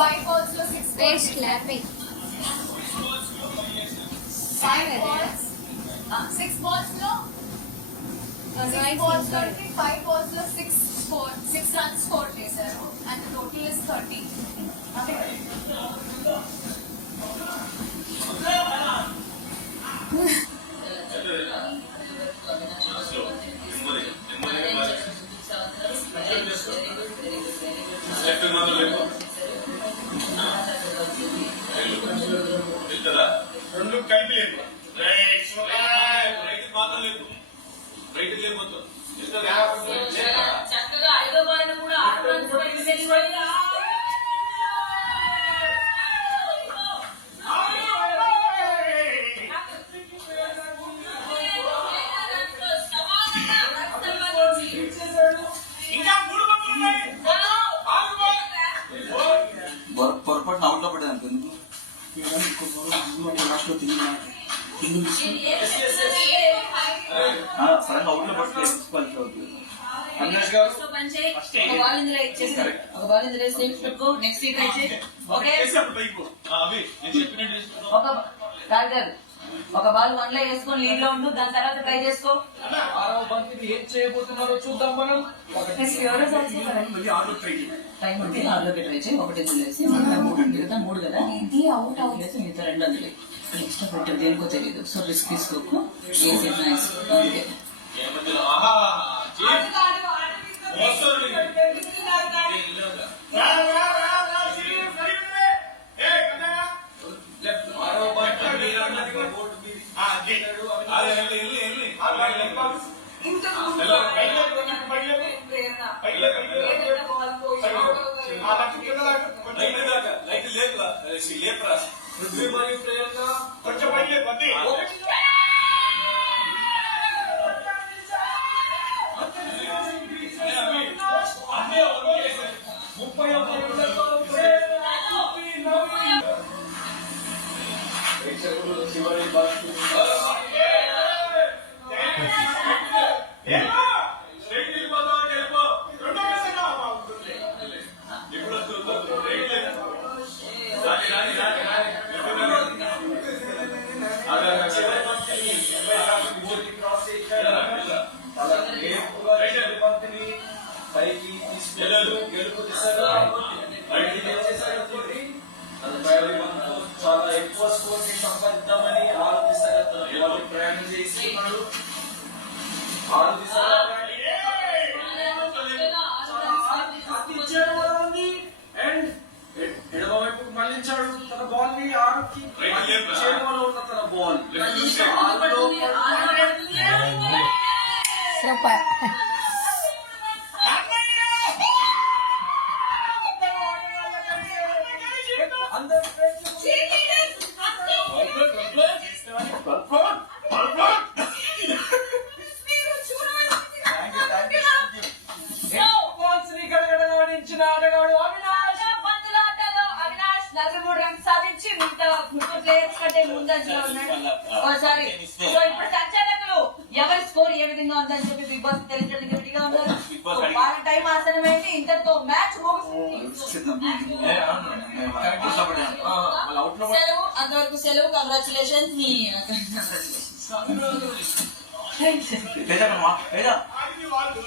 Five balls to six. Face clapping. 5 balls. 6 balls to 6 balls to 5 balls to 6 runs scored చేశారు and the total is 30. రెండు కలిపి లేదు రైతు మాత్రం లేదు రైతు లేకపోతే చక్కగా 5వ బాల్ కూడా 6 రన్స్ వెళ్ళిపోయింది. పొరపాటున అవుట్ లో పడేది అంత సడన్ అవుట్ లో పడితే ఒక బాల్ 1 లో వేసుకొని లీడ్ లో ఉండు, దాని తర్వాత ట్రై చేసుకో. 6వ బంతి ఏం చేయబోతున్నారో చూద్దాం మనం. టైం ఉంటే 6లోకి ట్రై చేయి. 1 వేసి 3 కదా, ఇది అవుట్ అవుట్ వేసి మిగతా 2 అందులో ఎక్స్ట్రా పెట్టారు, దేనికో తెలియదు. సో రిస్క్ తీసుకోకు. కొంచెం పైకి పైకి తీసుకెళ్ళారు, గెలుపు దిశగా చాలా ఎక్కువ స్కోర్ ని సంపాదిద్దామని 6 దిశగా ప్రయాణం చేస్తున్నాడు. 6 దిశగా ఎడమ వైపుకు మళ్లించాడు తన బాల్ ని 6కి చేరువలో ఉన్న తన బాల్ అయితే ముందంజలో ఉన్నాడు. సారీ, సో ఇప్పుడు సంచాలకులు ఎవరి స్కోర్ ఏ విధంగా ఉందని చెప్పి బిగ్ బాస్ తెలియజేయడానికి రెడీగా ఉన్నారు. వాళ్ళ టైం ఆసనమైంది. ఇంతటితో మ్యాచ్ ముగుస్తుంది. సెలవు, అంతవరకు సెలవు. కంగ్రాచులేషన్స్ మీ వాటర్